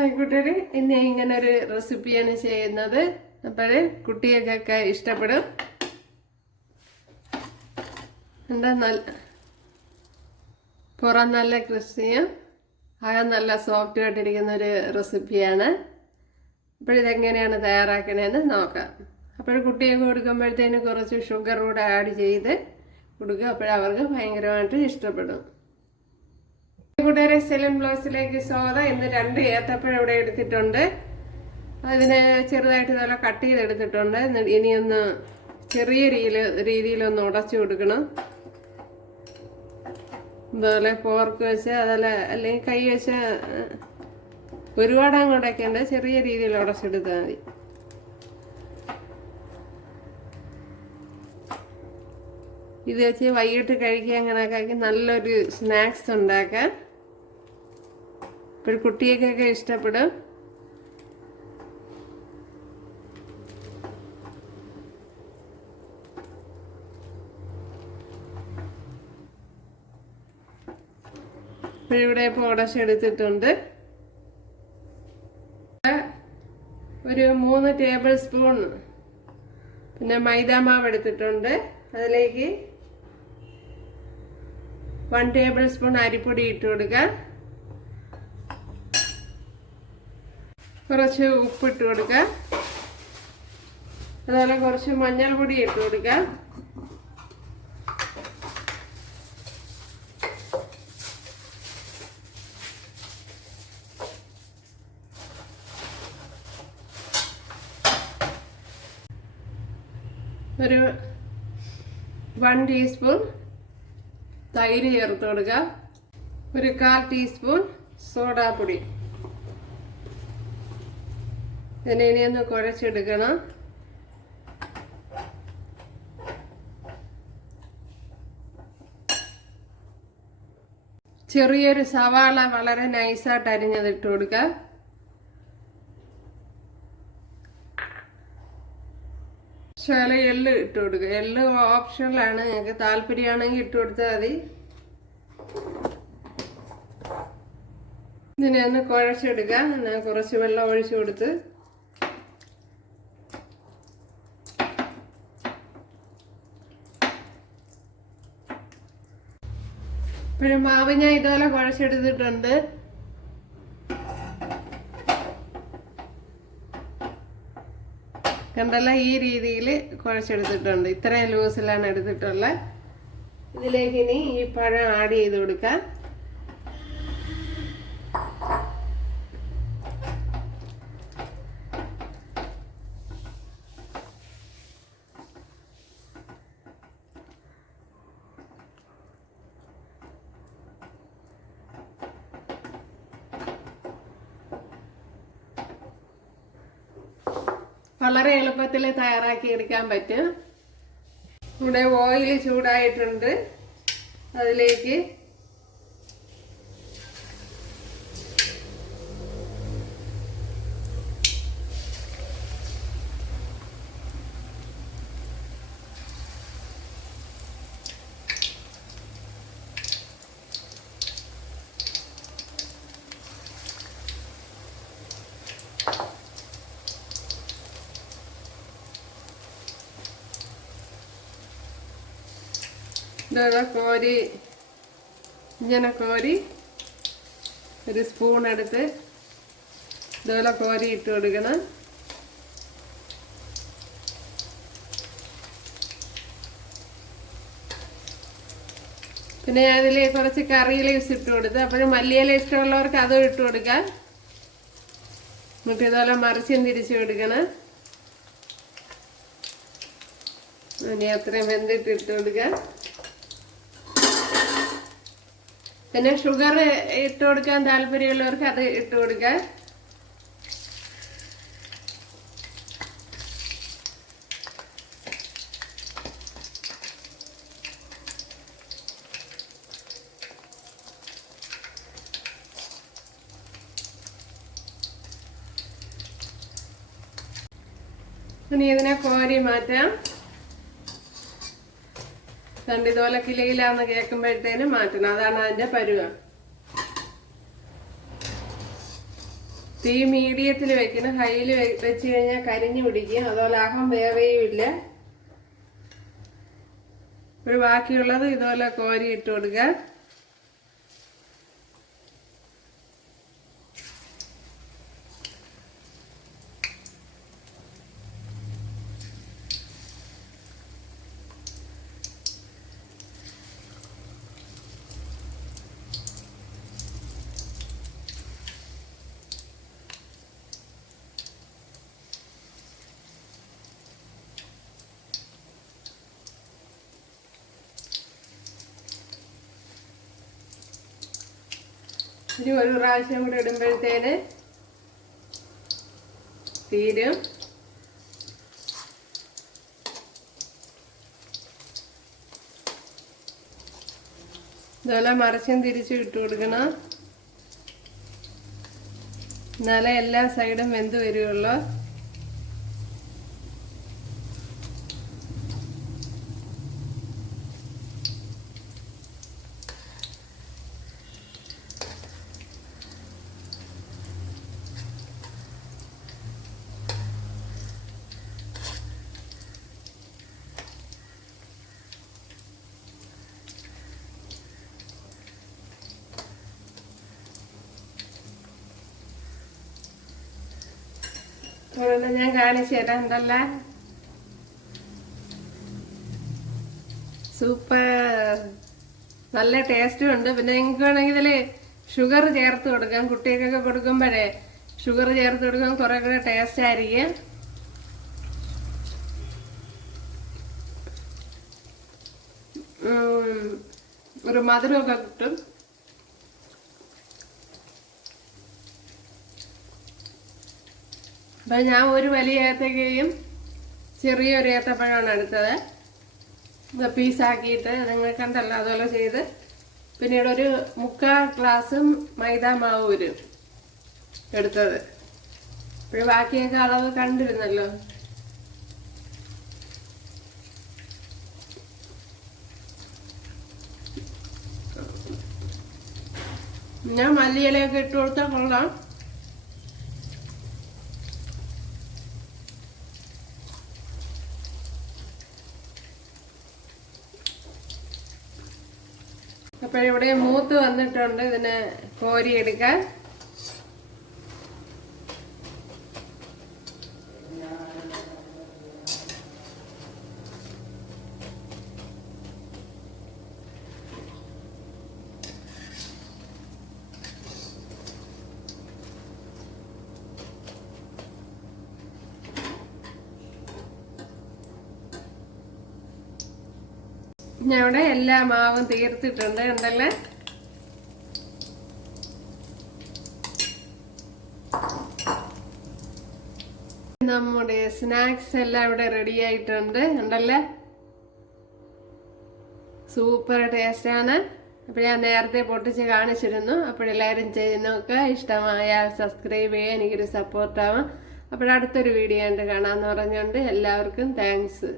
ആയിക്കോട്ടെ, ഇന്ന് ഇങ്ങനെ ഒരു റെസിപ്പിയാണ് ചെയ്യുന്നത്. അപ്പോൾ കുട്ടികൾക്കൊക്കെ ഇഷ്ടപ്പെടും. എന്താ പുറം നല്ല ക്രിസ്പിയും അകം നല്ല സോഫ്റ്റും ആയിട്ടിരിക്കുന്ന ഒരു റെസിപ്പിയാണ്. അപ്പോൾ ഇതെങ്ങനെയാണ് തയ്യാറാക്കണതെന്ന് നോക്കാം. അപ്പോൾ കുട്ടികൾക്ക് കൊടുക്കുമ്പോഴത്തേന് കുറച്ച് ഷുഗർ കൂടെ ആഡ് ചെയ്ത് കൊടുക്കുക. അപ്പോഴവർക്ക് ഭയങ്കരമായിട്ട് ഇഷ്ടപ്പെടും. കൂട്ടുകാരെ, സെലൻ ബ്ലോഗ്സിലേക്ക് സ്വാഗതം. ഇന്ന് 2 ഏത്തപ്പഴം ഇവിടെ എടുത്തിട്ടുണ്ട്. അതിനെ ചെറുതായിട്ട് ഇതുപോലെ കട്ട് ചെയ്തെടുത്തിട്ടുണ്ട്. ഇനിയൊന്ന് ചെറിയ രീതിയിലൊന്ന് ഉടച്ചു കൊടുക്കണം. ഇതുപോലെ പോർക്ക് വെച്ച് അല്ലെങ്കിൽ കൈ വെച്ച് ഒരുപാട് അങ്ങ് ഉടയ്ക്കേണ്ട, ചെറിയ രീതിയിൽ ഉടച്ചെടുത്താൽ മതി. ഇത് വെച്ച് വൈകിട്ട് കഴിക്കുക, അങ്ങനെയൊക്കെ നല്ലൊരു സ്നാക്സ് ഉണ്ടാക്കാൻ. ഇപ്പോൾ കുട്ടികൾക്കൊക്കെ ഇഷ്ടപ്പെടും. ഇവിടെ ഇപ്പോൾ ഉടച്ചെടുത്തിട്ടുണ്ട്. ഒരു 3 ടേബിൾ സ്പൂൺ പിന്നെ മൈദാമാവ് എടുത്തിട്ടുണ്ട്. അതിലേക്ക് 1 ടേബിൾ സ്പൂൺ അരിപ്പൊടി ഇട്ട് കൊടുക്കുക. കുറച്ച് ഉപ്പിട്ട് കൊടുക്കുക. അതുപോലെ കുറച്ച് മഞ്ഞൾപ്പൊടി ഇട്ട് കൊടുക്കുക. ഒരു 1 ടീസ്പൂൺ തൈര് ചേർത്ത് കൊടുക്കുക. ഒരു 1/4 ടീസ്പൂൺ സോഡാപ്പൊടി. ഇതിനെ ഇനിയൊന്ന് കുഴച്ചെടുക്കണം. ചെറിയൊരു സവാള വളരെ നൈസായിട്ട് അരിഞ്ഞത് ഇട്ട് കൊടുക്കുക. ശകലം എള്ള് ഇട്ട് കൊടുക്കുക. എള്ള് ഓപ്ഷണലാണ്, നിങ്ങൾക്ക് താല്പര്യമാണെങ്കിൽ ഇട്ട് കൊടുത്താൽ മതി. ഇതിനെ ഒന്ന് കുഴച്ചെടുക്കുക. കുറച്ച് വെള്ളം ഒഴിച്ചു കൊടുത്ത് ഇപ്പോഴും മാവ് ഞാൻ ഇതുപോലെ കുഴച്ചെടുത്തിട്ടുണ്ട്. കണ്ടല്ല, ഈ രീതിയിൽ കുഴച്ചെടുത്തിട്ടുണ്ട്. ഇത്രയും ലൂസിലാണ് എടുത്തിട്ടുള്ളത്. ഇതിലേക്ക് ഇനി ഈ പഴം ആഡ് ചെയ്ത് കൊടുക്കാം. വളരെ എളുപ്പത്തിൽ തയ്യാറാക്കി എടുക്കാൻ പറ്റും. ഇവിടെ ഓയിൽ ചൂടായിട്ടുണ്ട്. അതിലേക്ക് ഇങ്ങനെ കോരി ഒരു സ്പൂൺ എടുത്ത് ഇതുപോലെ കോരി ഇട്ട് കൊടുക്കണം. പിന്നെ അതിൽ കുറച്ച് കറി ലീവ്സ് ഇട്ട് കൊടുത്ത്, അപ്പോഴും മല്ലിയില ഇഷ്ടമുള്ളവർക്ക് അതും ഇട്ട് കൊടുക്കാം. എന്നിട്ട് ഇതുപോലെ മറിച്ചും തിരിച്ചു കൊടുക്കണം. ഇനി അത്രയും വെന്തിട്ട് ഇട്ട് കൊടുക്കാം. പിന്നെ ഷുഗർ ഇട്ട് കൊടുക്കാൻ താല്പര്യമുള്ളവർക്ക് അത് ഇട്ട് കൊടുക്കാം. ഇനി ഇതിനെ കോരി മാറ്റാം. ഇതുപോലെ കിലയിലാന്ന് കേൾക്കുമ്പോഴത്തേനും മാറ്റണം. അതാണ് അതിന്റെ പരുവം. തീ മീഡിയത്തിൽ വെക്കണം. ഹൈയിൽ വെച്ച് കഴിഞ്ഞാൽ കരിഞ്ഞു പിടിക്കും. അതുപോലെ അകം വേവേയുമില്ല. ഒരു ബാക്കിയുള്ളത് ഇതുപോലെ കോരി ഇട്ട് കൊടുക്കുക. ഇനി ഒരു പ്രാവശ്യം കൂടെ ഇടുമ്പോഴത്തേന് തീരും. ഇതുപോലെ മറിച്ചും തിരിച്ചും ഇട്ട് കൊടുക്കണം. എന്നാലേ എല്ലാ സൈഡും വെന്ത് വരുള്ളൂ. ഒരെണ്ണം ഞാൻ കാണിച്ചു തരാം. ഉണ്ടല്ല, സൂപ്പർ, നല്ല ടേസ്റ്റും ഉണ്ട്. പിന്നെ നിങ്ങൾക്ക് വേണമെങ്കിൽ ഇതിൽ ഷുഗർ ചേർത്ത് കൊടുക്കാം. കുട്ടികൾക്കൊക്കെ കൊടുക്കുമ്പോഴേ ഷുഗർ ചേർത്ത് കൊടുക്കാൻ കുറെ കൂടെ ടേസ്റ്റ് ആയിരിക്കും. ഒരു മധുരമൊക്കെ കിട്ടും. അപ്പം ഞാൻ ഒരു വലിയ ഏത്തക്കയും ചെറിയൊരു ഏത്തപ്പഴമാണ് എടുത്തത്. പീസാക്കിയിട്ട് നിങ്ങൾ കണ്ടല്ലോ, അതുപോലെ ചെയ്ത് പിന്നീട് ഒരു 3/4 ഗ്ലാസും മൈദ മാവ് വരും എടുത്തത്. അപ്പോൾ ബാക്കിയൊക്കെ അളവ് കണ്ടിരുന്നല്ലോ. ഞാൻ മല്ലിയിലയൊക്കെ ഇട്ട് കൊടുത്താൽ കൊള്ളാം. അപ്പോഴിവിടെ മൂത്ത് വന്നിട്ടുണ്ട്. ഇതിനെ കോരിയെടുക്കാൻ. ഞാൻ ഇവിടെ എല്ലാ മാവും തീർത്തിട്ടുണ്ട്. ഉണ്ടല്ലേ, നമ്മുടെ സ്നാക്സ് എല്ലാം ഇവിടെ റെഡി ആയിട്ടുണ്ട്. ഉണ്ടല്ലേ, സൂപ്പർ ടേസ്റ്റാണ്. അപ്പോൾ ഞാൻ നേരത്തെ പൊട്ടിച്ച് കാണിച്ചിരുന്നു. അപ്പോഴെല്ലാവരും ചെയ്ത് നോക്കുക. ഇഷ്ടമായാൽ സബ്സ്ക്രൈബ് ചെയ്യുക, എനിക്കൊരു സപ്പോർട്ടാവും. അപ്പോഴടുത്തൊരു വീഡിയോ കണ്ട് കാണാമെന്ന് പറഞ്ഞുകൊണ്ട് എല്ലാവർക്കും താങ്ക്സ്.